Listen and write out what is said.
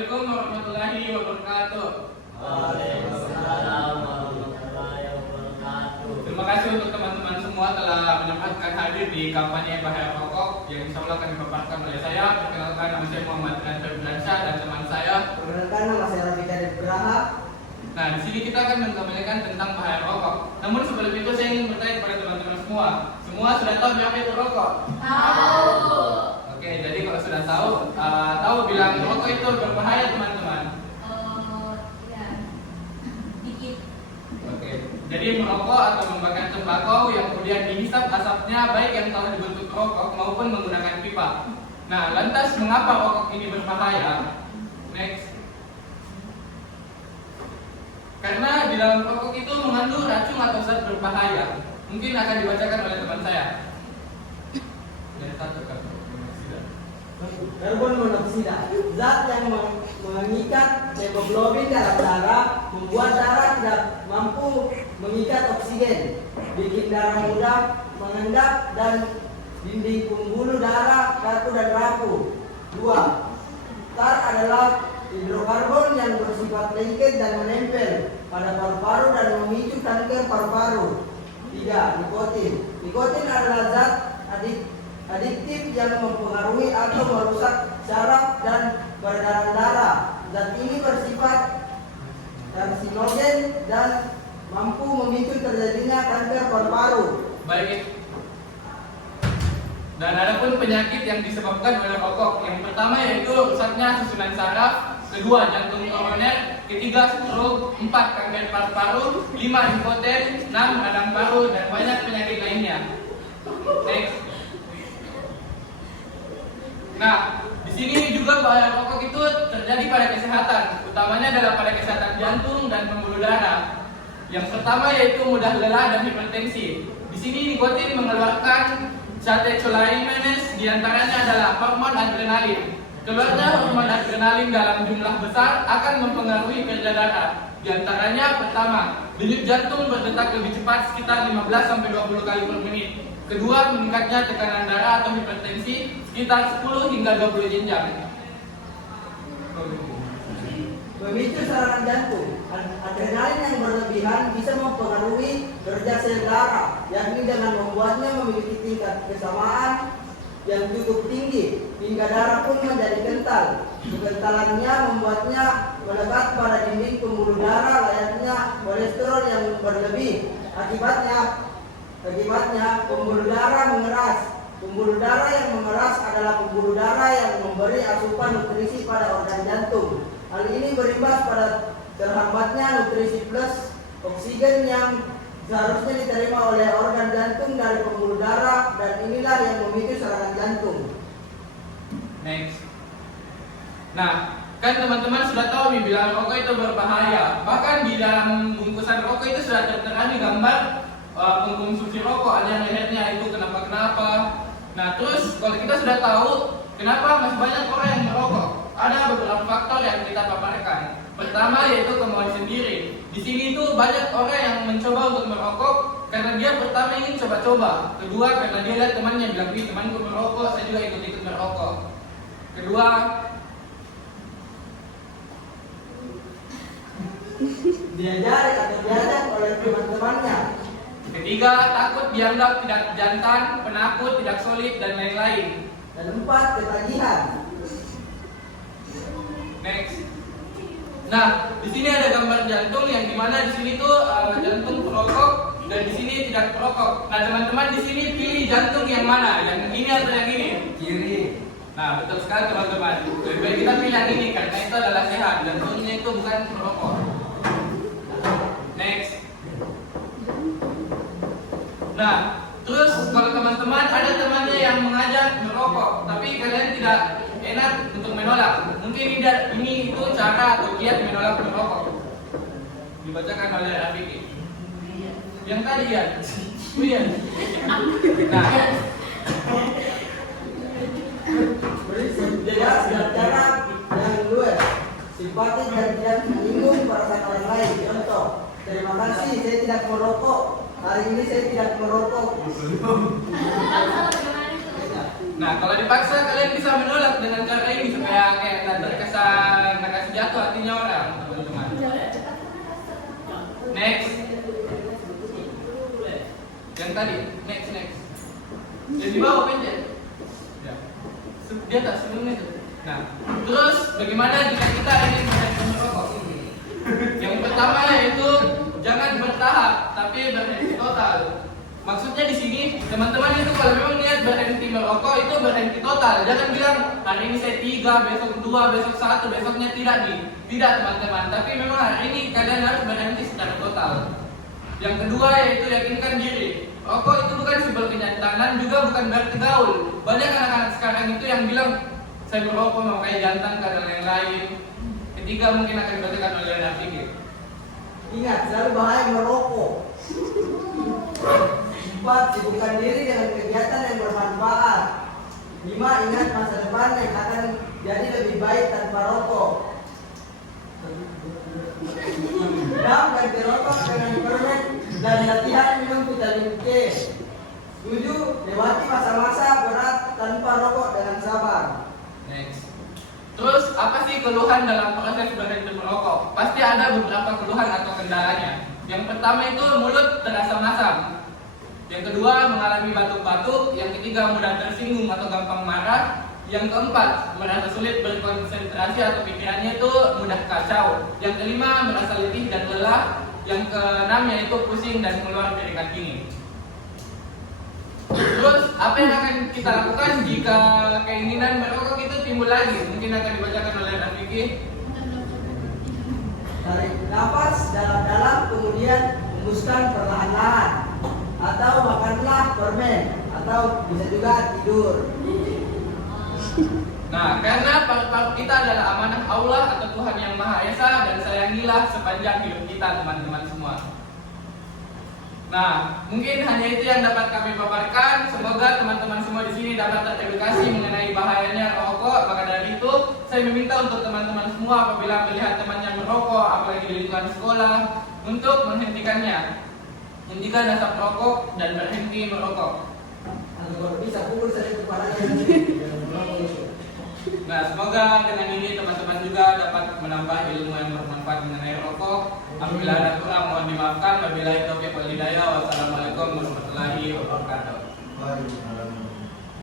Assalamualaikum warahmatullahi wabarakatuh. Waalaikumsalam warahmatullahi wabarakatuh. Terima kasih untuk teman-teman semua telah menyempatkan hadir di kampanye bahaya rokok yang insya Allah akan dipaparkan oleh saya. Perkenalkan, nama saya Muhammad Rian Febriansyah dan teman saya. Perkenalkan, nama saya Rafika Braha. Nah, di sini kita akan mengkampanyekan tentang bahaya rokok. Namun sebelum itu saya ingin bertanya kepada teman-teman semua. Semua sudah tahu apa itu rokok? Tahu. Oke, jadi kalau sudah tahu bilang rokok itu berbahaya teman-teman. Ya, dikit. Oke, jadi merokok atau membakar tembakau yang kemudian dihisap asapnya baik yang telah dibentuk rokok maupun menggunakan pipa. Nah, lantas mengapa rokok ini berbahaya? Next. Karena di dalam rokok itu mengandung racun atau zat berbahaya. Mungkin akan dibacakan oleh teman saya. Dari satu kan. Karbon monoksida, zat yang mengikat hemoglobin dalam darah, membuat darah tidak mampu mengikat oksigen, bikin darah mudah mengendap dan dinding pembuluh darah kaku dan rapuh. 2. Tar adalah hidrokarbon yang bersifat lengket dan menempel pada paru-paru dan memicu kanker paru-paru. 3. Nikotin. Nikotin adalah zat adiktif yang mempengaruhi atau merusak saraf dan peredaran darah. Zat ini bersifat karsinogen dan mampu memicu terjadinya kanker paru-paru. Baik. Dan ada pun penyakit yang disebabkan oleh rokok. Yang pertama yaitu rusaknya susunan saraf, kedua jantung koroner, ketiga stroke, 4 kanker paru-paru, 5 impoten, 6 radang paru dan banyak penyakit lainnya. Next. Nah, di sini juga bahaya rokok itu terjadi pada kesehatan, utamanya adalah pada kesehatan jantung dan pembuluh darah. Yang pertama yaitu mudah lelah dan hipertensi. Di sini nikotin mengeluarkan catecholamines, diantaranya adalah hormon adrenalin. Keluarnya hormon adrenalin dalam jumlah besar akan mempengaruhi kerja darah. Di antaranya pertama, denyut jantung berdetak lebih cepat sekitar 15-20 kali per menit. Kedua, meningkatnya tekanan darah atau hipertensi sekitar 10 hingga 20 jenjang. Memicu serangan jantung. Adrenalin yang berlebihan bisa mempengaruhi kerja sel darah, yakni dengan membuatnya memiliki tingkat kesamaan yang cukup tinggi hingga darah pun menjadi kental. Kekentalannya membuatnya melekat pada dinding pembuluh darah layaknya kolesterol yang berlebih. Akibatnya pembuluh darah mengeras. Pembuluh darah yang mengeras adalah pembuluh darah yang memberi asupan nutrisi pada organ jantung. Hal ini berimbas pada terhambatnya nutrisi plus oksigen yang seharusnya diterima oleh organ jantung dari pembuluh darah, dan inilah yang memicu serangan jantung. Next. Nah, kan teman-teman sudah tahu nih bilang rokok itu berbahaya. Bahkan di dalam bungkusan rokok itu sudah tertera nih gambar pengkonsumsi rokok, ada yang lehernya itu kenapa. Nah, terus kalau kita sudah tahu kenapa masih banyak orang yang merokok, ada beberapa faktor yang kita paparkan. Pertama yaitu kemauan sendiri. Di sini itu banyak orang yang mencoba untuk merokok karena dia pertama ingin coba-coba. Kedua, karena dia lihat temannya bilang, "Ih, temanku merokok, saya juga ikut-ikut merokok." Kedua, diajak oleh teman-temannya. ketiga, takut dianggap tidak jantan, penakut, tidak solid dan lain-lain. Dan 4, ketagihan. Next. Nah, di sini ada gambar jantung yang dimana di sini tuh jantung perokok dan di sini tidak perokok. Nah, teman-teman di sini pilih jantung yang mana? Yang ini atau yang ini? Kiri. Nah, betul sekali teman-teman. Lebih baik kita pilih yang ini karena itu adalah sehat. Jantungnya itu bukan perokok. Next. Nah, terus kalau teman-teman ada temannya yang mengajak merokok, tapi kalian tidak enak untuk menolak. Mungkin ini itu cara atau kiat menolak merokok. Dibacakan oleh Rafiki. Yang tadi ya. Iya. Nah, Jelas dan cara yang luas, simpatik dan tidak menyinggung perasaan orang lain. Contoh, terima kasih, saya tidak merokok. Hari ini saya tidak merokok. Nah, kalau dipaksa kalian bisa menolak dengan cara ini supaya kayak tak terkesan jatuh hatinya orang, teman-teman. Next. Yang tadi, next. Yang di bawah pencet. Ya. Dia tak sebelumnya itu. Nah, terus bagaimana jika kita ingin berhenti merokok? Yang pertama yaitu jangan bertahap, tapi berhenti total. Maksudnya di sini teman-teman itu kalau memang niat berhenti merokok itu berhenti total. Jangan bilang hari ini saya 3, besok 2, besok 1, besoknya tidak nih. Tidak teman-teman. Tapi memang hari ini kalian harus berhenti secara total. Yang kedua yaitu yakinkan diri. Rokok itu bukan simbol kejantanan, juga bukan berarti gaul. Banyak anak-anak sekarang itu yang bilang saya merokok mau kayak jantan dan lain-lain. Ketiga mungkin akan dibacakan oleh anak pikir. Ingat, selalu bahaya merokok. 4. Sibukkan diri dengan kegiatan yang bermanfaat. 5. Ingat masa depan yang akan jadi lebih baik tanpa rokok. 6. Ganti rokok dengan permen dan latihan minum vitamin K. 7. Lewati masa-masa berat tanpa rokok dengan sabar. Next. Terus apa sih keluhan dalam proses berhenti merokok? Pasti ada beberapa keluhan atau kendalanya. Yang pertama itu mulut terasa masam. Yang kedua mengalami batuk-batuk. Yang ketiga mudah tersinggung atau gampang marah. Yang keempat merasa sulit berkonsentrasi atau pikirannya itu mudah kacau. Yang kelima merasa letih dan lelah. Yang keenam yaitu pusing dan keluar keringat dingin. Terus apa yang akan kita lakukan jika keinginan merokok itu timbul lagi? Mungkin akan dibacakan oleh Rafiki. Tarik nafas dalam-dalam, kemudian hembuskan perlahan-lahan. Atau makanlah permen, atau bisa juga tidur. Nah, karena paru-paru kita adalah amanah Allah atau Tuhan yang Maha Esa, dan sayangilah sepanjang hidup kita, teman-teman semua. Nah, mungkin hanya itu yang dapat kami paparkan. Semoga teman-teman semua di sini dapat teredukasi mengenai bahayanya rokok. Maka dari itu, saya meminta untuk teman-teman semua apabila melihat temannya merokok, apalagi di lingkungan sekolah, untuk menghentikannya. Hentikan asap rokok dan berhenti merokok. Atau kalau bisa pukul saja kepalanya. Nah, semoga dengan ini teman-teman juga dapat menambah ilmu yang bermanfaat mengenai rokok. Apabila ada kurang mohon dimaafkan. Wabillahi taufiq wal hidayah. Wassalamualaikum warahmatullahi wabarakatuh.